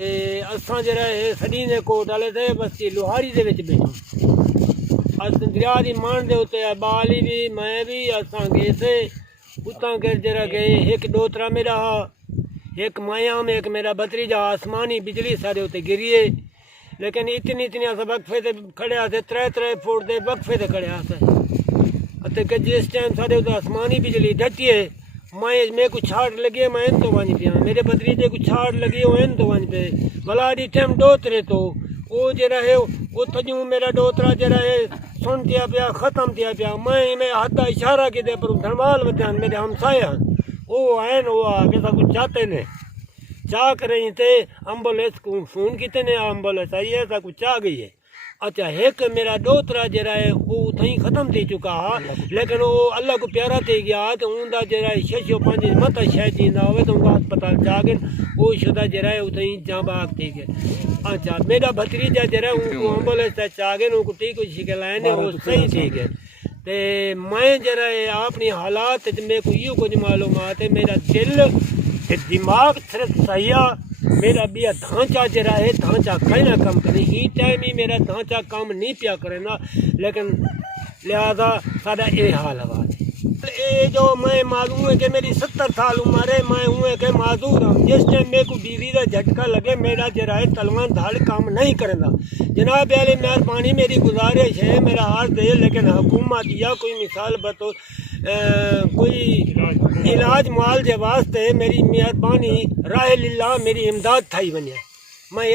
اساں جڑا ہے سڈی نے کوٹ والے تھے بس یہ لوہاری دے وچ بیٹھو اس دریا دی مان دے اوتے بالی بھی میں بھی اساں گئے سے اتاں کر جڑا گئے ایک دوترا میرا ایک مایام ایک میرا بتریجا آسمانی بجلی سارے اوتے گریے لیکن اتنی اساں وقفے تے کھڑے آتے 3 فٹ دے وقفے تے کھڑے آتے اتے کہ جس ٹائم سارے اوتے آسمانی بجلی ڈٹی ہے میں کو چھاٹ لگے میں ان تو ونج پیا میرے بتریجے کو چھاٹ لگی وہ ان تو ونج پے بلا ڈیٹھم ڈوترے تو وہ جڑا ہے وہ تھجوں میرا ڈوترا جڑا ہے سن دیا پیا ختم دیا پیا میں ہاتھ اشارہ کی دے پر دھنوال وتیان میرے ہمسائے ہیں وہ آئے وہ آگے سا کچھ چاہتے نے چاہ کر رہی تھے ایمبولینس کو فون کیتے نے ایمبولینس آئی ہے سا کچھ چاہ گئی ہے اچھا ایک میرا دوترا جڑا ہے وہ اتھیں ختم تھی چکا ہا لیکن وہ اللہ کو پیارا تھی گیا تو ان دا جڑا ہے 6-5 مت شاید جیندا ہوئے تو ان کا ہسپتال چاہ گئے وہ شدہ جڑا ہے اتھیں جاں باغ تھی گئے اچھا میرا بھتریجا جڑا ہے ان کو ایمبولینس چاہ گئے ان کو ٹھیک ہو شکل آئے نے وہ صحیح تھی گئے تے میں جڑا ہے اپنی حالات میں کو یہ کچھ معلومات ہے میرا دل دماغ صرف صحیح میرا بیا ڈھانچہ جڑا ہے ڈھانچہ کہیں نہ کم کرے ہی ٹائم ہی میرا ڈھانچہ کام نہیں پیا کرے نا لیکن لہذا سارا یہ حال ہوا یہ جو میں معلوم ہے کہ میری 70 سال عمر ہے میں ہوں کہ معذور ہوں جس ٹائم میرے کو بیوی کا جھٹکا لگے میرا جڑا ہے تلوان دھاڑ کام نہیں کرنا جناب علی مہربانی میری گزارش ہے میرا ہاتھ دے لیکن حکومت یا کوئی مثال بطور کوئی علاج معالجے واسطے میری مہربانی راہ للہ میری امداد تھائی بنیا میں